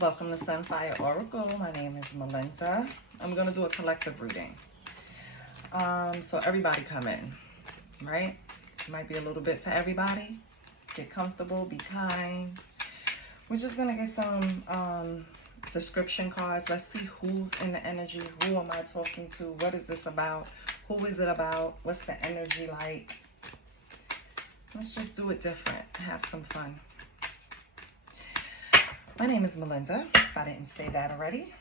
Welcome to Sunfire Oracle. My name is Melinda. I'm going to do a collective reading. So everybody come in, right? It might be a little bit for everybody. Get comfortable, be kind. We're just going to get some description cards. Let's see who's in the energy. Who am I talking to? What is this about? Who is it about? What's the energy like? Let's just do it different. Have some fun. My name is Melinda, if I didn't say that already.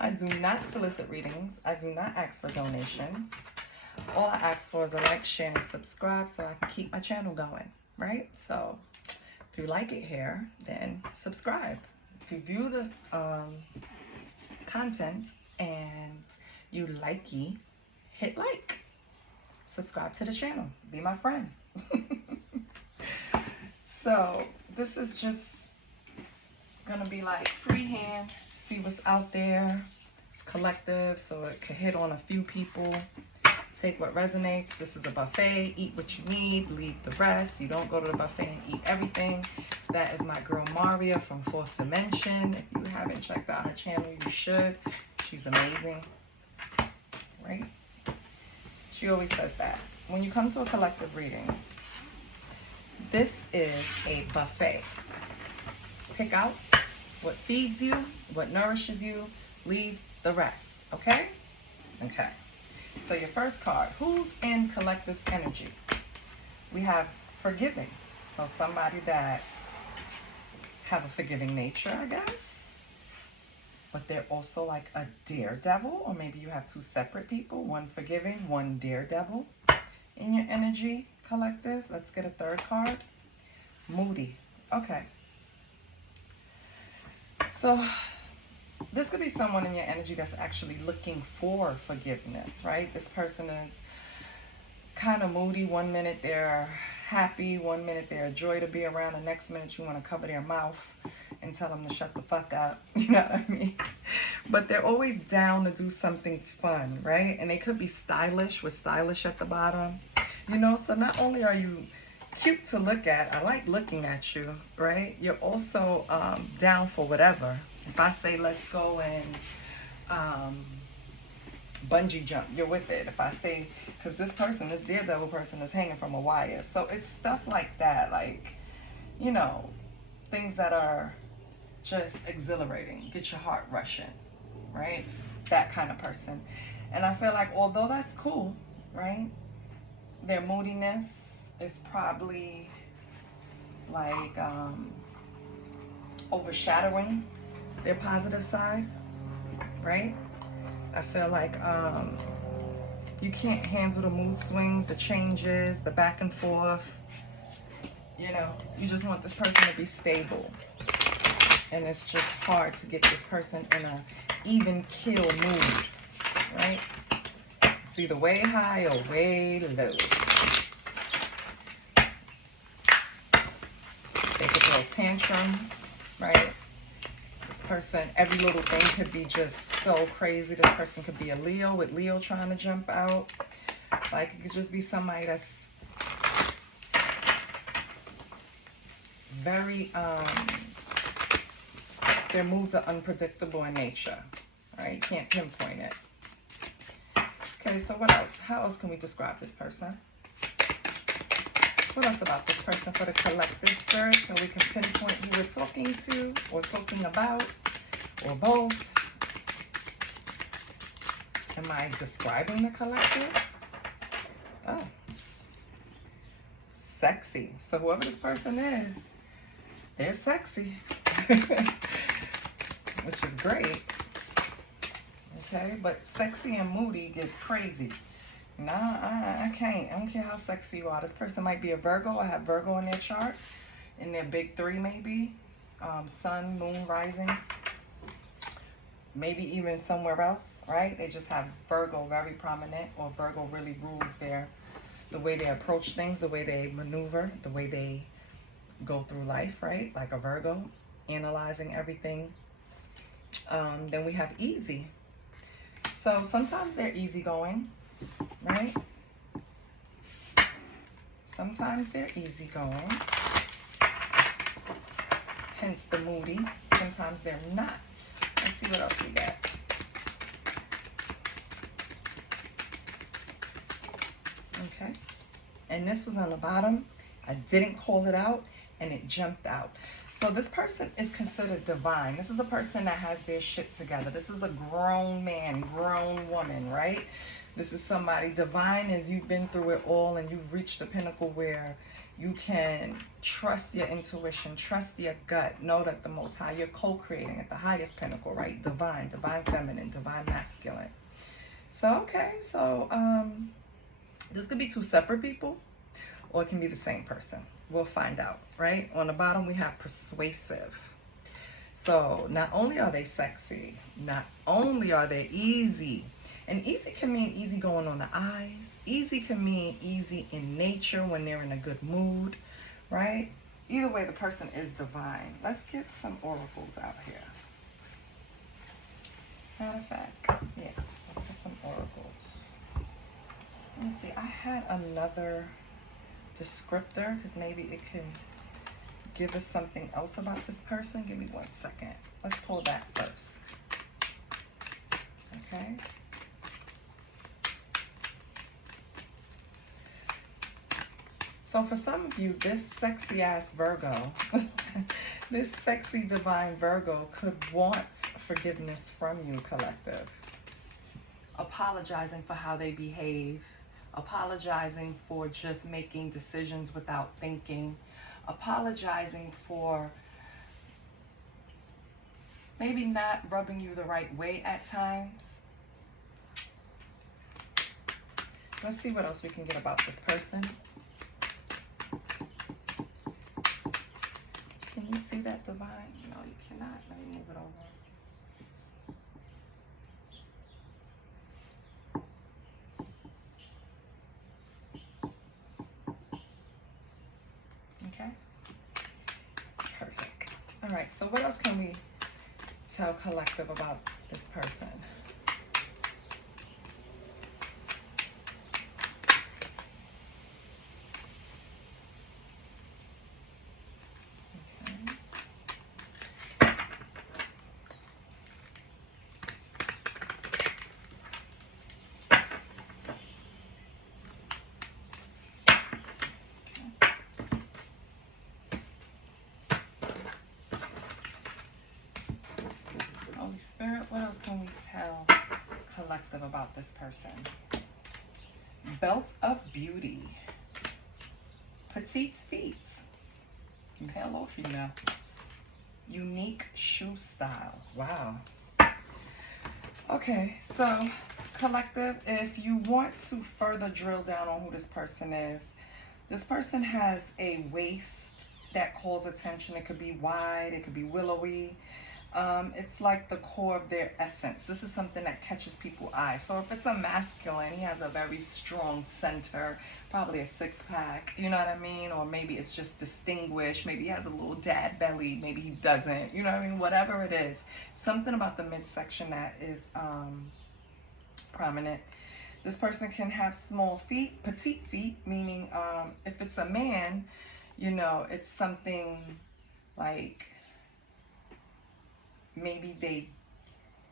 I do not solicit readings. I do not ask for donations. All I ask for is a like, share, and subscribe so I can keep my channel going, right? So if you like it here, then subscribe. If you view the content and you likey, hit like. Subscribe to the channel. Be my friend. So this is just gonna be like freehand, see what's out there. It's collective, so it can hit on a few people. Take what resonates. This is a buffet. Eat what you need, leave the rest. You don't go to the buffet and eat everything. That is my girl Maria from Fourth Dimension. If you haven't checked out her channel, you should. She's amazing, right? She always says that. When you come to a collective reading, this is a buffet. Pick out what feeds you, what nourishes you, leave the rest, okay? Okay. So your first card, who's in collective's energy? We have forgiving. So somebody that's have a forgiving nature, I guess. But they're also like a daredevil, or maybe you have two separate people, one forgiving, one daredevil in your energy collective. Let's get a third card. Moody. Okay. So this could be someone in your energy that's actually looking for forgiveness, right? This person is kind of moody. One minute they're happy, one minute they're a joy to be around, the next minute you want to cover their mouth and tell them to shut the fuck up. You know what I mean? But they're always down to do something fun, right? And they could be stylish, with stylish at the bottom. You know, so not only are you cute to look at, I like looking at you, right? You're also down for whatever. If I say let's go and bungee jump, you're with it. If I say, because this person, this daredevil person is hanging from a wire. So it's stuff like that, like, you know, things that are just exhilarating, get your heart rushing, right? That kind of person. And I feel like although that's cool, right? Their moodiness is probably like overshadowing their positive side, right? I feel like you can't handle the mood swings, the changes, the back and forth. You know, you just want this person to be stable. And it's just hard to get this person in a even keel mood, right? It's either way high or way low. They could throw tantrums, right? This person, every little thing could be just so crazy. This person could be a Leo, with Leo trying to jump out. Like, it could just be somebody that's very, their moods are unpredictable in nature, right? You can't pinpoint it. Okay, so what else? How else can we describe this person? What else about this person for the collective search, so we can pinpoint who we're talking to or talking about, or both? Am I describing the collective? Oh. Sexy. So whoever this person is, they're sexy. Which is great. Okay, but sexy and moody gets crazy. Nah, I can't. I don't care how sexy you are. This person might be a Virgo. I have Virgo in their chart, in their big three maybe. Sun, moon, rising. Maybe even somewhere else, right? They just have Virgo very prominent, or Virgo really rules the way they approach things, the way they maneuver, the way they go through life, right? Like a Virgo, analyzing everything. Then we have easy. So sometimes they're easygoing, right? Sometimes they're easygoing. Hence the moody. sometimes they're not. Let's see what else we get. Okay. And this was on the bottom. I didn't call it out, and it jumped out. So this person is considered divine. This is a person that has their shit together. This is a grown man, grown woman, right? This is somebody divine as you've been through it all and you've reached the pinnacle where you can trust your intuition, trust your gut, know that the Most High, you're co-creating at the highest pinnacle, right? Divine, divine feminine, divine masculine. So, okay, so this could be two separate people, or it can be the same person. We'll find out, right? On the bottom, we have persuasive. So not only are they sexy, not only are they easy, and easy can mean easy going on the eyes. Easy can mean easy in nature when they're in a good mood, right? Either way, the person is divine. Let's get some oracles out here. Matter of fact, yeah, let's get some oracles. Let me see, I had another descriptor because maybe it can give us something else about this person. Give me 1 second. Let's pull that first. Okay. So for some of you, this sexy ass Virgo, this sexy divine Virgo could want forgiveness from you, collective. Apologizing for how they behave, apologizing for just making decisions without thinking, apologizing for maybe not rubbing you the right way at times. Let's see what else we can get about this person. Can you see that, divine? No, you cannot. Let me move it over. Okay, perfect. All right, so what else can we tell collective about this person? Holy Spirit, what else can we tell collective about this person? Belt of beauty. Petite feet. Male or female. Unique shoe style. Wow. Okay, so collective, if you want to further drill down on who this person is, this person has a waist that calls attention. It could be wide, it could be willowy. It's like the core of their essence. This is something that catches people's eyes. So if it's a masculine, he has a very strong center, probably a six-pack, you know what I mean? Or maybe it's just distinguished. Maybe he has a little dad belly. Maybe he doesn't, you know what I mean? Whatever it is, something about the midsection that is prominent. This person can have small feet, petite feet, meaning if it's a man, you know, it's something like maybe they,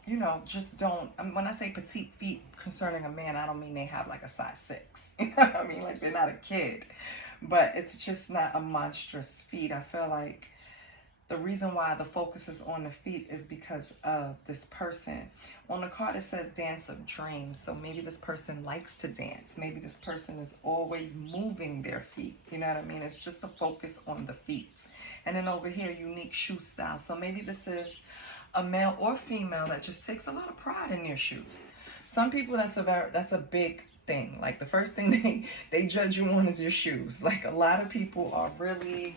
you know, just don't, when I say petite feet concerning a man, I don't mean they have like a size 6. You know what I mean? Like they're not a kid, but it's just not a monstrous feet. I feel like the reason why the focus is on the feet is because of this person. On the card, it says dance of dreams. So maybe this person likes to dance. Maybe this person is always moving their feet. You know what I mean? It's just a focus on the feet. And then over here, unique shoe style. So maybe this is a male or female that just takes a lot of pride in their shoes. Some people, that's a big thing. Like the first thing they judge you on is your shoes. Like a lot of people are really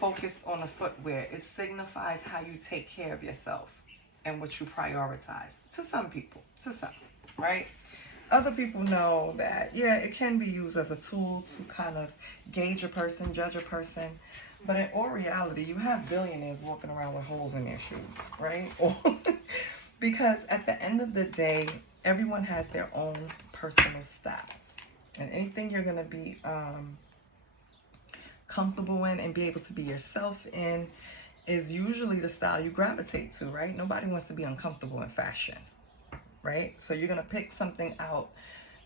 focused on the footwear. It signifies how you take care of yourself and what you prioritize. To some people, right? Other people know that, yeah, it can be used as a tool to kind of gauge a person, judge a person. But in all reality, you have billionaires walking around with holes in their shoes, right? Because at the end of the day, everyone has their own personal style. And anything you're going to be comfortable in and be able to be yourself in is usually the style you gravitate to, right? Nobody wants to be uncomfortable in fashion, right? So you're going to pick something out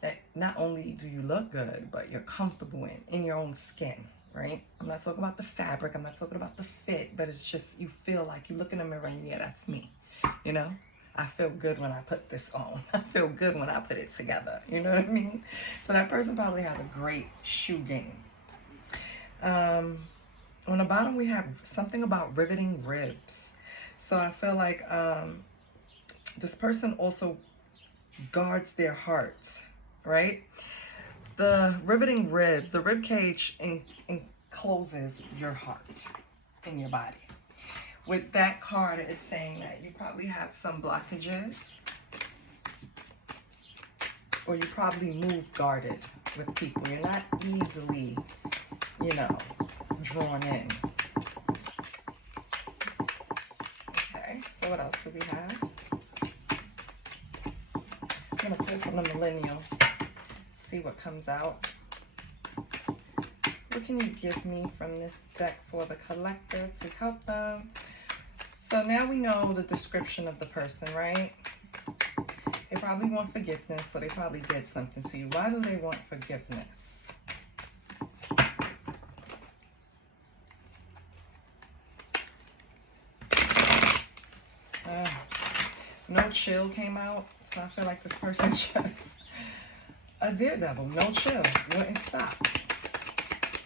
that not only do you look good, but you're comfortable in your own skin, right? I'm not talking about the fabric, I'm not talking about the fit, but it's just you feel like you look in the mirror and yeah, that's me, you know? I feel good when I put this on. I feel good when I put it together, you know what I mean? So that person probably has a great shoe game. On the bottom we have something about riveting ribs. So I feel like this person also guards their heart, right? The riveting ribs, the rib cage encloses your heart in your body. With that card, it's saying that you probably have some blockages, or you probably move guarded with people. You're not easily, you know, drawn in. Okay, so what else do we have? I'm gonna pull from the millennial, see what comes out. What can you give me from this deck for the collector to help them? So now we know the description of the person, right? They probably want forgiveness, so they probably did something to you. Why do they want forgiveness? No chill came out, so I feel like this person just a daredevil. No chill, wouldn't stop.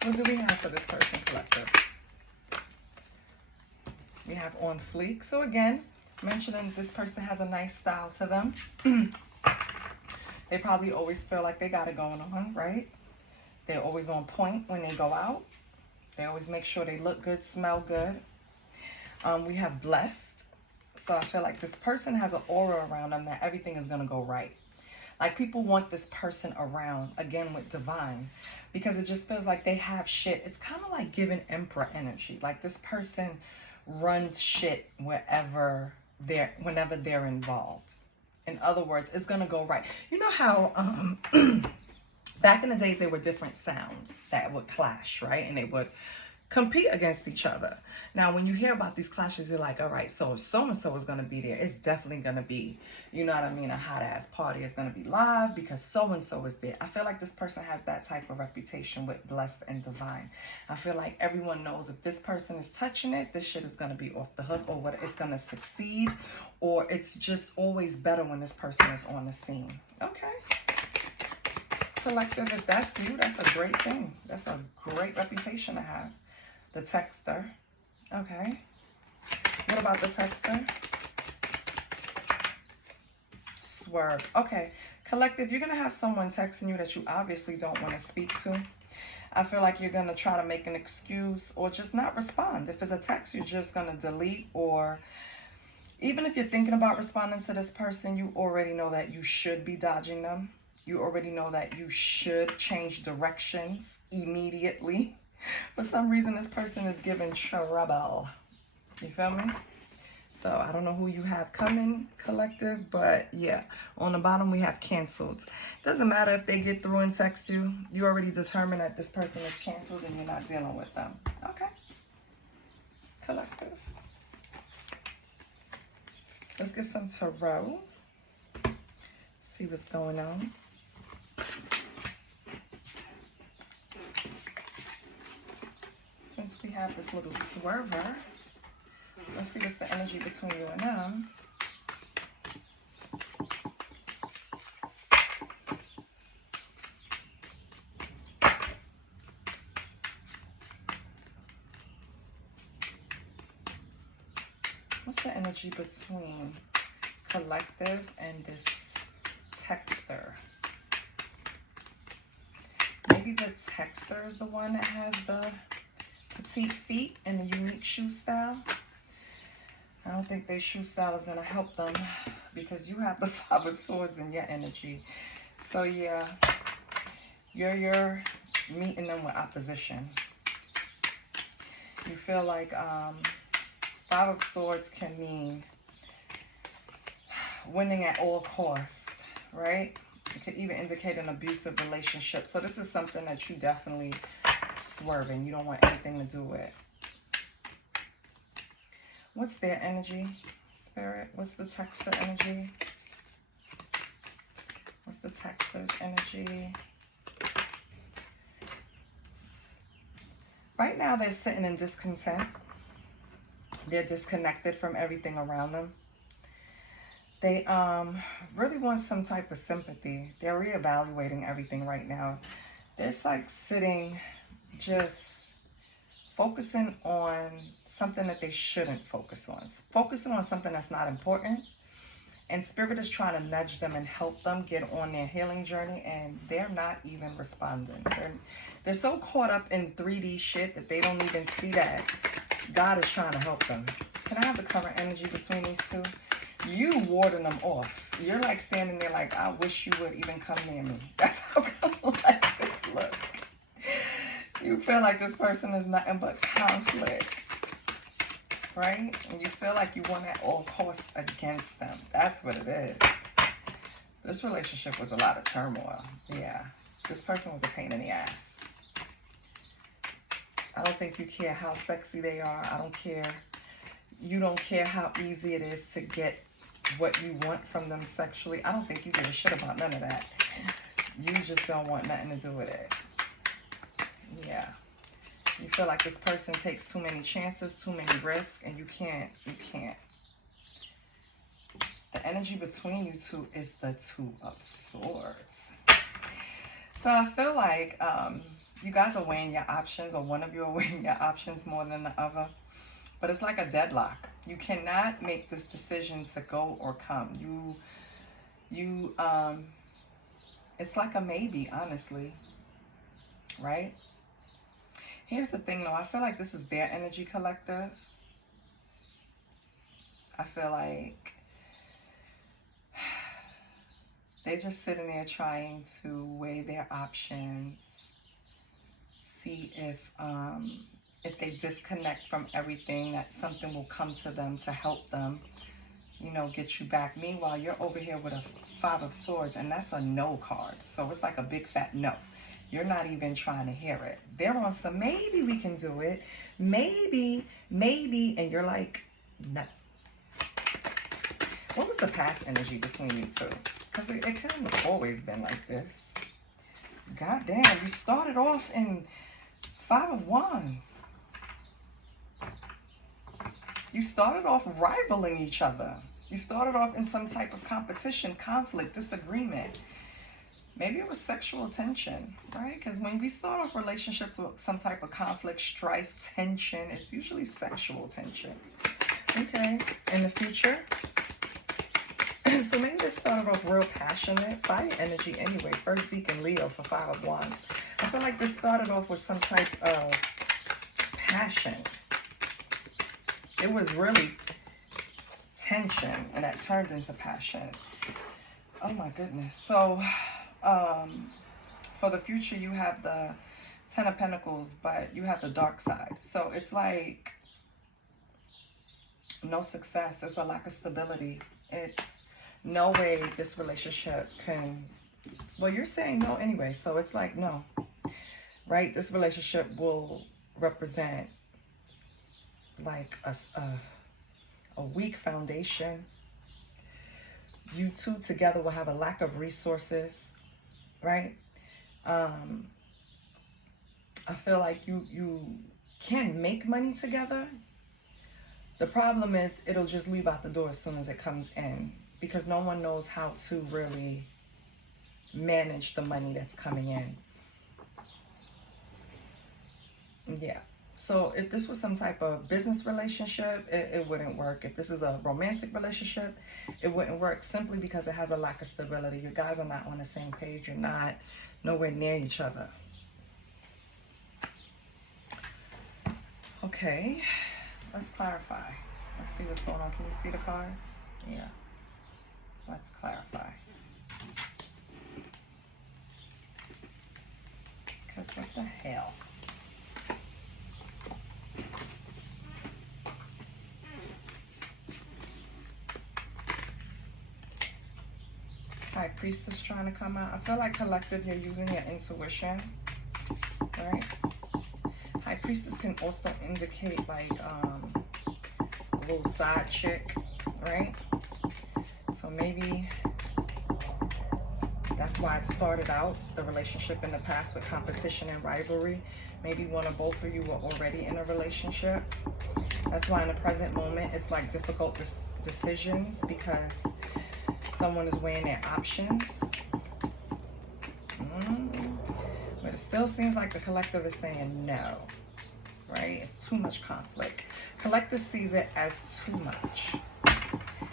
What do we have for this person, collective? We have on fleek. So again, mentioning this person has a nice style to them. They probably always feel like they got it going on, right? They're always on point when they go out. They always make sure they look good, smell good. We have blessed. So I feel like this person has an aura around them that everything is going to go right. Like people want this person around, again with divine, because it just feels like they have shit. It's kind of like giving emperor energy. Like this person runs shit whenever they're involved. In other words, it's gonna go right. You know how back in the days there were different sounds that would clash, right? And they would compete against each other. Now when you hear about these clashes, you're like, all right, so so-and-so is gonna be there. It's definitely gonna be, you know what I mean, a hot ass party. It's gonna be live because so-and-so is there. I feel like this person has that type of reputation with blessed and divine. I feel like everyone knows if this person is touching it, this shit is gonna be off the hook, or what it's gonna succeed, or it's just always better when this person is on the scene. Okay. Collective, if that's you, that's a great thing. That's a great reputation to have. The texter. Okay. What about the texter? Swerve. Okay. Collective, you're going to have someone texting you that you obviously don't want to speak to. I feel like you're going to try to make an excuse or just not respond. If it's a text, you're just going to delete, or even if you're thinking about responding to this person, you already know that you should be dodging them. You already know that you should change directions immediately. For some reason, this person is giving trouble. You feel me? So I don't know who you have coming, collective, but yeah. On the bottom, we have canceled. Doesn't matter if they get through and text you. You already determined that this person is canceled and you're not dealing with them. Okay. Collective. Let's get some tarot. See what's going on. Since we have this little swerver, let's see what's the energy between you and them. What's the energy between collective and this texter? Maybe the texter is the one that has the petite feet and a unique shoe style. I don't think their shoe style is going to help them because you have the Five of Swords in your energy. So yeah, you're meeting them with opposition. You feel like Five of Swords can mean winning at all costs, right? It could even indicate an abusive relationship. So this is something that you definitely swerving. You don't want anything to do with. What's their energy, Spirit? What's the texter energy? What's the texter's energy? Right now, they're sitting in discontent. They're disconnected from everything around them. They really want some type of sympathy. They're reevaluating everything right now. They're just like sitting, just focusing on something that they shouldn't focus on. Focusing on something that's not important. And Spirit is trying to nudge them and help them get on their healing journey, and they're not even responding. They're so caught up in 3D shit that they don't even see that God is trying to help them. Can I have the current energy between these two? You warding them off. You're like standing there like, I wish you would even come near me. That's how collective look. You feel like this person is nothing but conflict. Right? And you feel like you want at all costs against them. That's what it is. This relationship was a lot of turmoil. Yeah. This person was a pain in the ass. I don't think you care how sexy they are. I don't care. You don't care how easy it is to get what you want from them sexually. I don't think you give a shit about none of that. You just don't want nothing to do with it. Yeah. You feel like this person takes too many chances, too many risks, and you can't. The energy between you two is the Two of Swords. So I feel like you guys are weighing your options, or one of you are weighing your options more than the other. But it's like a deadlock. You cannot make this decision to go or come. It's like a maybe, honestly. Right? Here's the thing, though. I feel like this is their energy, collective. I feel like they're just sitting there trying to weigh their options, see if they disconnect from everything, that something will come to them to help them, you know, get you back. Meanwhile, you're over here with a Five of Swords, and that's a no card. So it's like a big fat no. You're not even trying to hear it. They're on some, maybe we can do it. Maybe. And you're like, no. What was the past energy between you two? Because it kind of always been like this. God damn, you started off in Five of Wands. You started off rivaling each other. You started off in some type of competition, conflict, disagreement. Maybe it was sexual tension, right? Because when we start off relationships with some type of conflict, strife, tension, it's usually sexual tension. Okay, in the future. So maybe they started off real passionate. Fire energy anyway. First Deacon Leo for Five of Wands. I feel like this started off with some type of passion. It was really tension, and that turned into passion. Oh my goodness. So for the future, you have the Ten of Pentacles, but you have the dark side. So it's like no success. It's a lack of stability. It's no way this relationship can, well, you're saying no anyway. So it's like, no, right? This relationship will represent like a weak foundation. You two together will have a lack of resources, right? I feel like you can make money together. The problem is it'll just leave out the door as soon as it comes in, because no one knows how to really manage the money that's coming in. Yeah. So if this was some type of business relationship, it wouldn't work. If this is a romantic relationship, it wouldn't work, simply because it has a lack of stability. You guys are not on the same page. You're not nowhere near each other. Okay, let's clarify. Let's see what's going on. Can you see the cards? Yeah. Let's clarify. Because what the hell? High Priestess trying to come out. I feel like collective, you're using your intuition, right? High Priestess can also indicate like little side chick, right? So maybe that's why it started out, the relationship in the past, with competition and rivalry. Maybe one or both of you were already in a relationship. That's why in the present moment, it's like difficult decisions, because someone is weighing their options. But it still seems like the collective is saying no, right? It's too much conflict. Collective sees it as too much,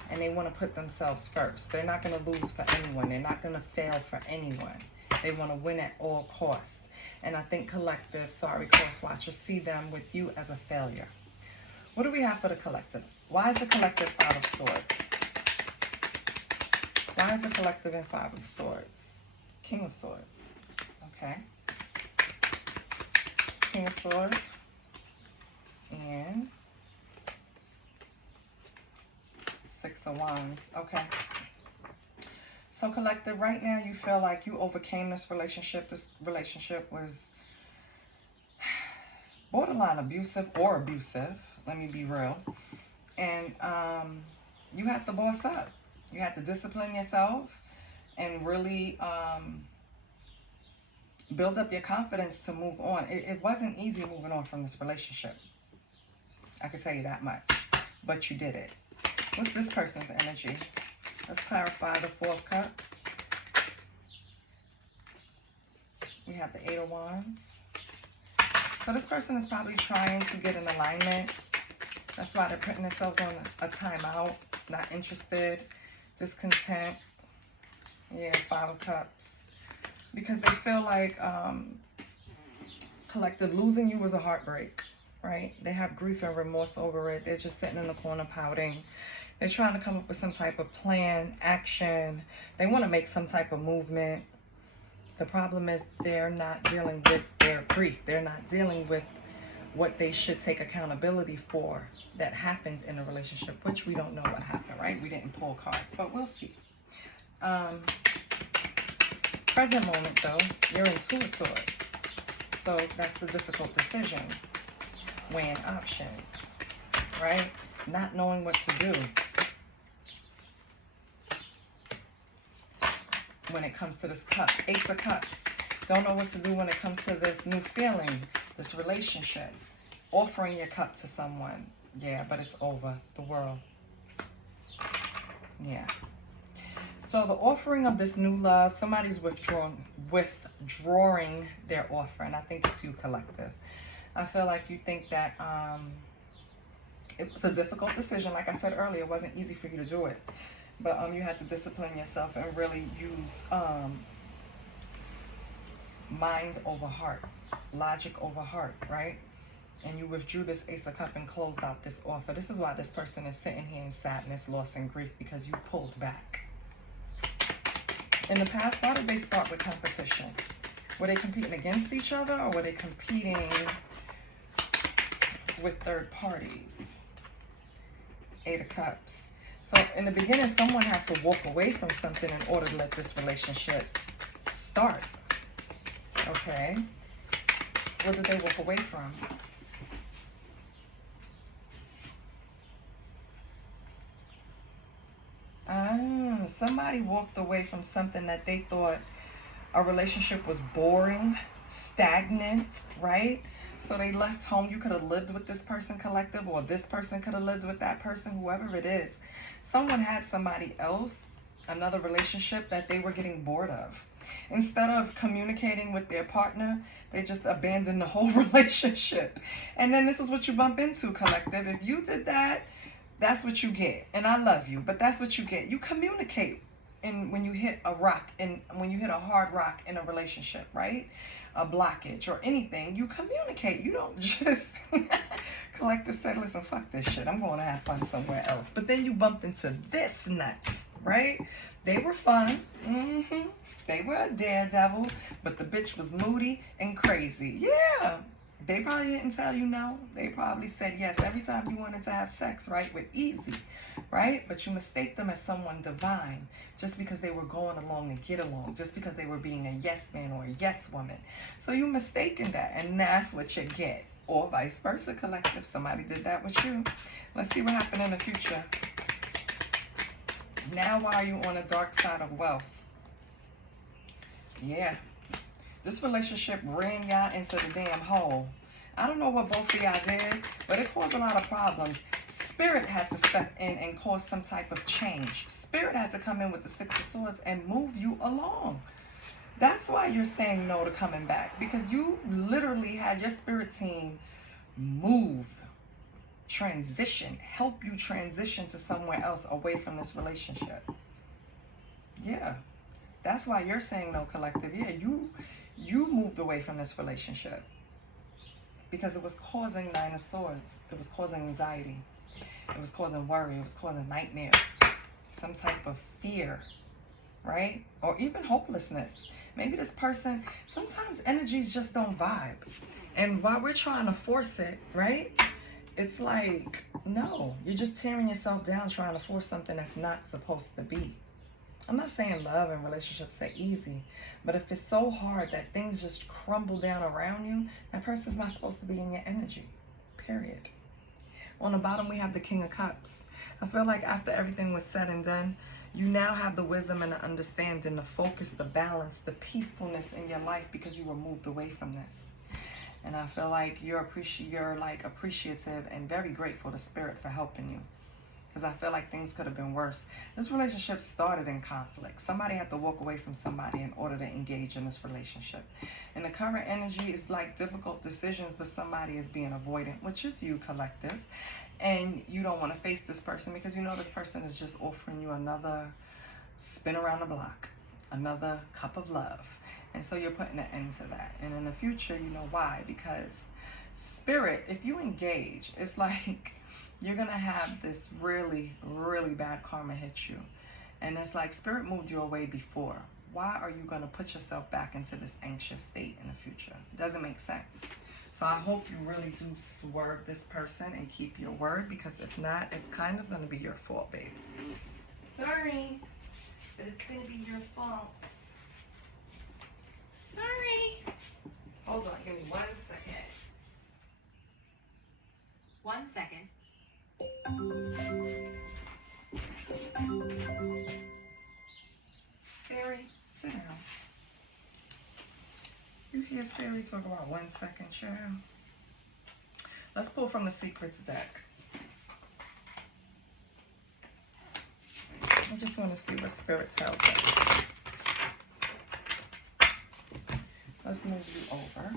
and they want to put themselves first. They're not going to lose for anyone. They're not going to fail for anyone. They want to win at all costs. And I think collective, sorry, course watchers, see them with you as a failure. What do we have for the collective? Why is the collective Five of Swords? Why is the collective in Five of Swords? King of Swords. Okay. King of Swords. And Six of Wands. Okay. So collective, right now you feel like you overcame this relationship. This relationship was borderline abusive or abusive. Let me be real. And you have to boss up. You have to discipline yourself and really build up your confidence to move on. It wasn't easy moving on from this relationship. I can tell you that much. But you did it. What's this person's energy? Let's clarify the Four of Cups. We have the Eight of Wands. So this person is probably trying to get in alignment. That's why they're putting themselves on a timeout, not interested, discontent. Yeah, Five of Cups. Because they feel like collective, losing you was a heartbreak, right? They have grief and remorse over it. They're just sitting in the corner pouting. They're trying to come up with some type of plan, action. They want to make some type of movement. The problem is they're not dealing with their grief. They're not dealing with what they should take accountability for that happened in a relationship, which we don't know what happened, right? We didn't pull cards, but we'll see. Present moment, though, you're in Two of Swords. So that's the difficult decision. Weighing options, right? Not knowing what to do when it comes to this cup. Ace of Cups. Don't know what to do when it comes to this new feeling, this relationship. Offering your cup to someone. Yeah, but it's over. The world. Yeah. So the offering of this new love, somebody's withdrawing their offer. And I think it's you, collective. I feel like you think that it was a difficult decision. Like I said earlier, it wasn't easy for you to do it. But you had to discipline yourself and really use mind over heart, logic over heart, right? And you withdrew this Ace of Cups and closed out this offer. This is why this person is sitting here in sadness, loss, and grief, because you pulled back. In the past, why did they start with competition? Were they competing against each other, or were they competing with third parties? Eight of Cups. So in the beginning, someone had to walk away from something in order to let this relationship start. Okay. What did they walk away from? Somebody walked away from something that they thought a relationship was boring, stagnant, right? So they left home. You could have lived with this person, collective, or this person could have lived with that person, whoever it is. Someone had somebody else, another relationship that they were getting bored of. Instead of communicating with their partner, they just abandoned the whole relationship. And then this is what you bump into, collective. If you did that, that's what you get. And I love you, but that's what you get. You communicate when you hit a rock, and when you hit a hard rock in a relationship, right? A blockage or anything, you communicate. You don't just collective said, listen, fuck this shit. I'm going to have fun somewhere else. But then you bumped into this nuts, right? They were fun. They were a daredevil, but the bitch was moody and crazy. Yeah. They probably didn't tell you no. They probably said yes every time you wanted to have sex, right? With easy, right? But you mistake them as someone divine just because they were going along to get along, just because they were being a yes man or a yes woman. So you mistaken that, and that's what you get. or vice versa, collective. Somebody did that with you. Let's see what happened in the future. Now, why are you on the dark side of wealth? Yeah. This relationship ran y'all into the damn hole. I don't know what both of y'all did, but it caused a lot of problems. Spirit had to step in and cause some type of change. Spirit had to come in with the Six of Swords and move you along. That's why you're saying no to coming back, because you literally had your spirit team move, transition, help you transition to somewhere else away from this relationship. Yeah, that's why you're saying no, collective. Yeah, you moved away from this relationship because it was causing Nine of Swords. It was causing anxiety. It was causing worry. It was causing nightmares, some type of fear, right? Or even hopelessness. Maybe this person, sometimes energies just don't vibe. And while we're trying to force it, right? It's like, no, you're just tearing yourself down trying to force something that's not supposed to be. I'm not saying love and relationships are easy, but if it's so hard that things just crumble down around you, that person's not supposed to be in your energy, period. On the bottom, we have the King of Cups. I feel like after everything was said and done, you now have the wisdom and the understanding, the focus, the balance, the peacefulness in your life because you were moved away from this. And I feel like you're appreciative and very grateful to Spirit for helping you. Because I feel like things could have been worse. This relationship started in conflict. Somebody had to walk away from somebody in order to engage in this relationship. And the current energy is like difficult decisions, but somebody is being avoidant, which is you, collective. And you don't want to face this person because you know this person is just offering you another spin around the block, another cup of love. And so you're putting an end to that. And in the future, you know why? Because Spirit, if you engage, it's like you're going to have this really, really bad karma hit you. And it's like Spirit moved you away before. Why are you going to put yourself back into this anxious state in the future? It doesn't make sense. So I hope you really do swerve this person and keep your word, because if not, it's kind of going to be your fault, babes. Sorry, but it's going to be your fault. Sorry. Hold on, give me 1 second. 1 second. Siri, sit down. You hear Siri talk about 1 second, child? Let's pull from the Secrets deck. I just want to see what Spirit tells us. Let's move you over.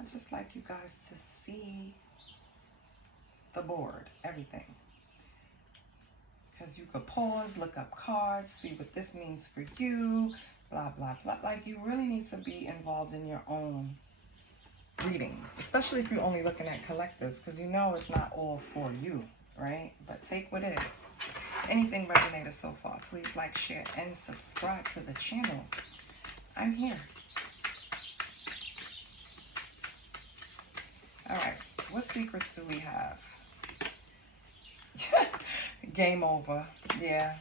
I just like you guys to see the board, everything. Because you could pause, look up cards, see what this means for you, blah, blah, blah. Like, you really need to be involved in your own readings, especially if you're only looking at collectives, because you know it's not all for you, right? But take what is. Anything resonated so far, please like, share, and subscribe to the channel. I'm here. All right, what secrets do we have? Game over. Yeah.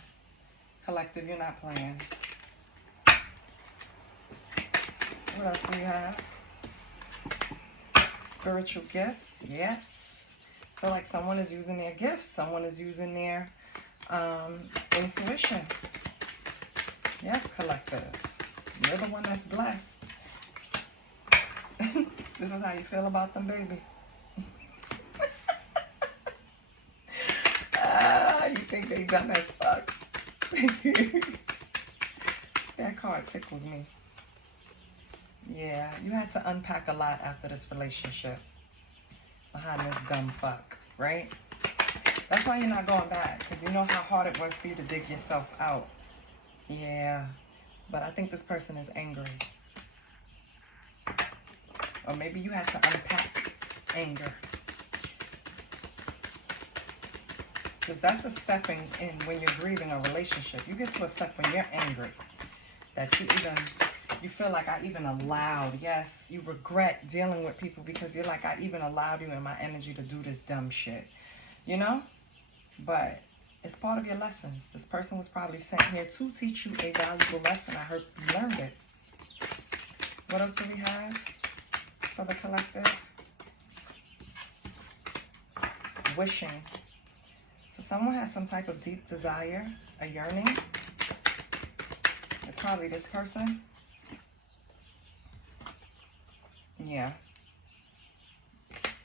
Collective, you're not playing. What else do we have? Spiritual gifts. Yes. I feel like someone is using their gifts. Someone is using their intuition. Yes, collective. You're the one that's blessed. This is how you feel about them, baby. You think they dumb as fuck. That card tickles me. Yeah, you had to unpack a lot after this relationship behind this dumb fuck, right? That's why you're not going back, because you know how hard it was for you to dig yourself out. Yeah, but I think this person is angry. Or maybe you had to unpack anger. Because that's a step in when you're grieving a relationship. You get to a step when you're angry. That you even You feel like I even allowed. Yes, you regret dealing with people because you're like, I even allowed you in my energy to do this dumb shit. You know? But it's part of your lessons. This person was probably sent here to teach you a valuable lesson. I hope you learned it. What else do we have for the collective? Wishing. So someone has some type of deep desire, a yearning. It's probably this person. Yeah.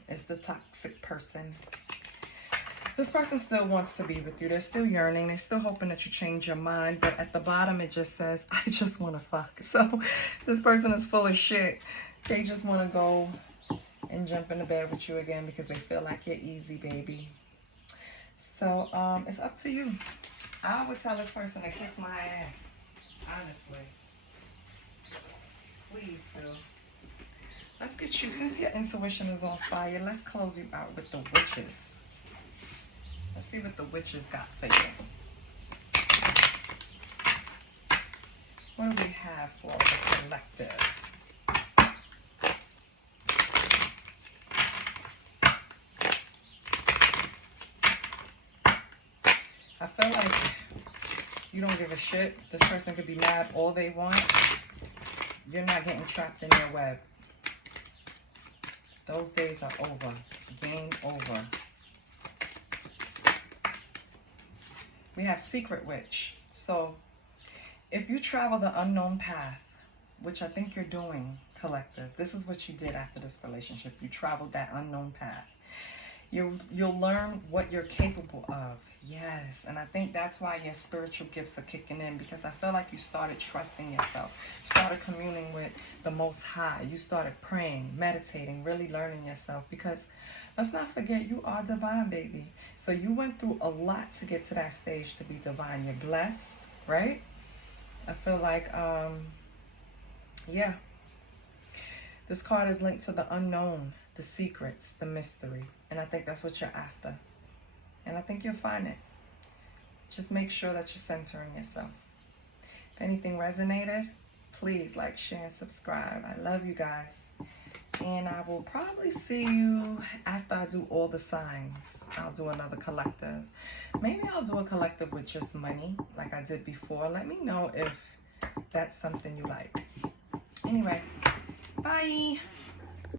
It's the toxic person. This person still wants to be with you. They're still yearning. They're still hoping that you change your mind. But at the bottom, it just says, I just want to fuck. So this person is full of shit. They just want to go and jump into bed with you again because they feel like you're easy, baby. So it's up to you. I would tell this person to kiss my ass. Honestly. Please do. Let's get you, since your intuition is on fire, let's close you out with the witches. Let's see what the witches got for you. What do we have for the collective? I feel like you don't give a shit. This person could be mad all they want. You're not getting trapped in your web. Those days are over. Game over. We have secret witch. So if you travel the unknown path, which I think you're doing, collective, this is what you did after this relationship. You traveled that unknown path. You'll learn what you're capable of. Yes. And I think that's why your spiritual gifts are kicking in, because I feel like you started trusting yourself. You started communing with the Most High. You started praying, meditating, really learning yourself, because let's not forget, you are divine, baby. So you went through a lot to get to that stage to be divine. You're blessed, right? I feel like, yeah. This card is linked to the unknown, the secrets, the mystery. And I think that's what you're after. And I think you'll find it. Just make sure that you're centering yourself. If anything resonated, please like, share, and subscribe. I love you guys. And I will probably see you after I do all the signs. I'll do another collective. Maybe I'll do a collective with just money like I did before. Let me know if that's something you like. Anyway, bye.